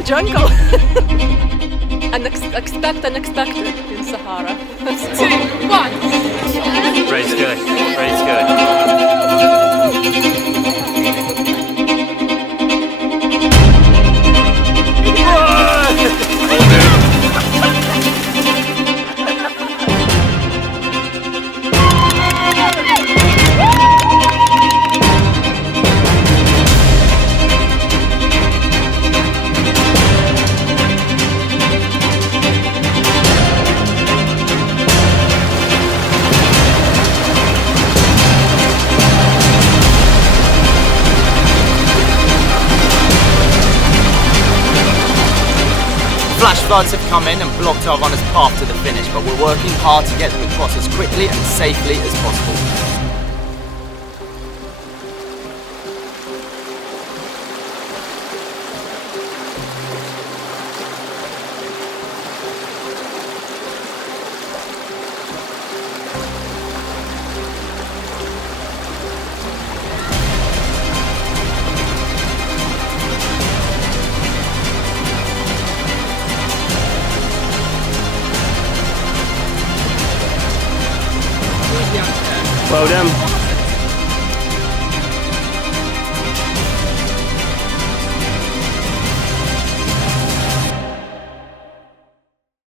the jungle. Expect unexpected in Sahara. 2, 1. Ready to go. Ready to go. Flash floods have come in and blocked our runner's path to the finish, but we're working hard to get them across as quickly and safely as possible. Well done.